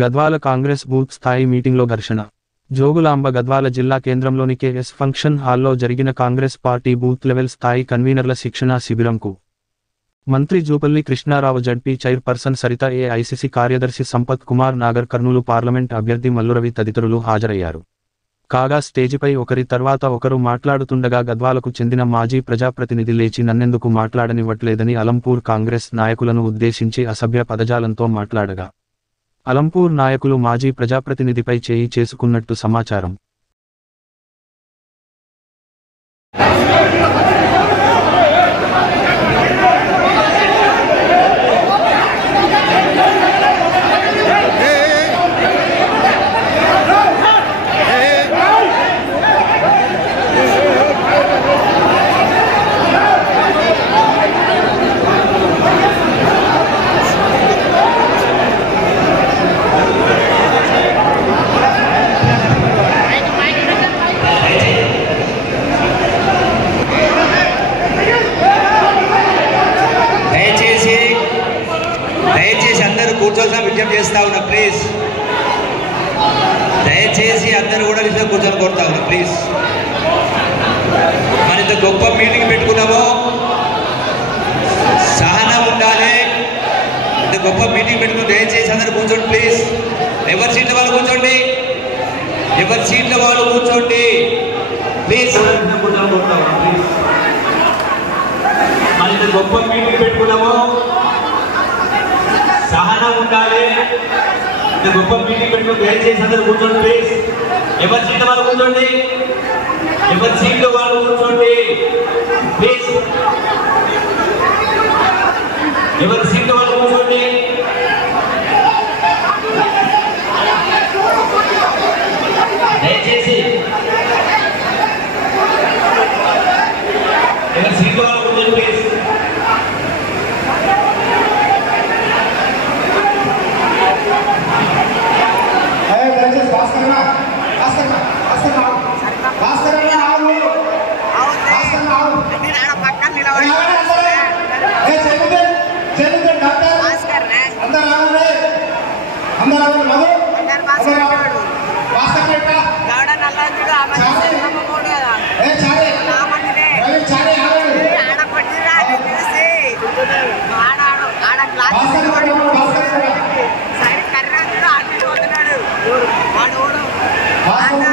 Gadwal Congress booth స్థాయి మీటింగ్లో ఘర్షణ. జోగులాంబ గద్వాల జిల్లా కేంద్రంలోని కేఎస్ ఫంక్షన్ హాల్లో జరిగిన కాంగ్రెస్ పార్టీ బూత్ లెవెల్ స్థాయి కన్వీనర్ల శిక్షణా శిబిరంకు మంత్రి Jupally Krishna Rao, ZP chairperson Saritha, AICC కార్యదర్శి సంపత్ కుమార్ నాగర్, కర్నూలు పార్లమెంట్ అభ్యర్థి మల్లురవి తదితరులు హాజరయ్యారు. కాగా స్టేజిపై ఒకరి తర్వాత ఒకరు మాట్లాడుతుండగా గద్వాలకు చెందిన మాజీ ప్రజాప్రతినిధి లేచి నన్నెందుకు మాట్లాడనివ్వట్లేదని అలంపూర్ కాంగ్రెస్ నాయకులను ఉద్దేశించి అసభ్య పదజాలంతో మాట్లాడగా అలంపూర్ నాయకులు మాజీ ప్రజాప్రతినిధిపై చేయి చేసుకున్నట్టు సమాచారం. కూర్చోవలసిన విజ్ఞప్తి చేస్తా ఉన్నా ప్లీజ్. దయచేసి అందరూ కూడా కూర్చొని కోరుతా ఉన్నా ప్లీజ్. మన ఇంత గొప్ప మీటింగ్ పెట్టుకున్నామో సహనం ఉండాలి. ఇంత గొప్ప మీటింగ్ పెట్టుకుని దయచేసి అందరూ కూర్చోండి ప్లీజ్. ఎవరి సీట్ల వాళ్ళు కూర్చోండి, ఎవరి సీట్ల వాళ్ళు కూర్చోండి ప్లీజ్. మన ఇంత గొప్ప మీటింగ్ పెట్టుకున్నామో సహనం ఉండాలి. గొప్ప మీటింగ్ పెట్టుకుని దయచేసి అందరూ కూర్చోండి ప్లీజ్. ఎవరి సీట్ల వాళ్ళు కూర్చోండి, ఎవరి సీట్లు వాళ్ళు కూర్చోండి ప్లీజ్. ఎవరి సీట్లు వాళ్ళు కూర్చోండి. దయచేసి ఎవరి సీట్లు వాళ్ళు కూర్చోండి ప్లీజ్. వాడు